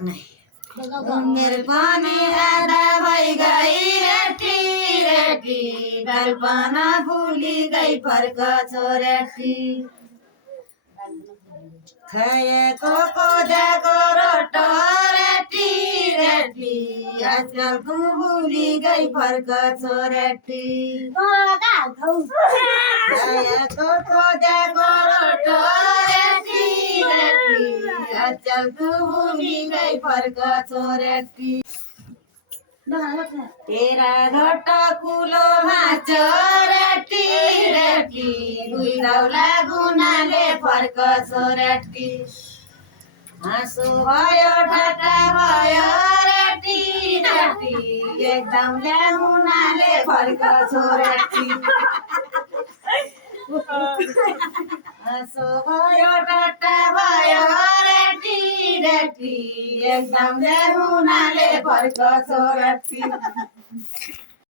मेरे पानी आधा भई गई रेटी रेटी कल्पना भूली गई फर्क छोरेटी खाए को जाको रोटो रेटी रेटी आजकल तू भूली गई फर्क छोरेटी खाए को जाको रोटो रेटी रेटी आजकल तू भूली गई फर्क छोरेटी तेरा घोटा कुलो माछो रेटी रेटी दुई दाउला गुनाले फर्क छोरेटी हाँसो भयो ठाटा भयो रेटी रेटी एकदम ल्याहुनाले फर्क छोरेटी हाँसो भयो ठाटा भयो रेटी रेटी एकदम ल्याहुनाले फर्क छोरेटी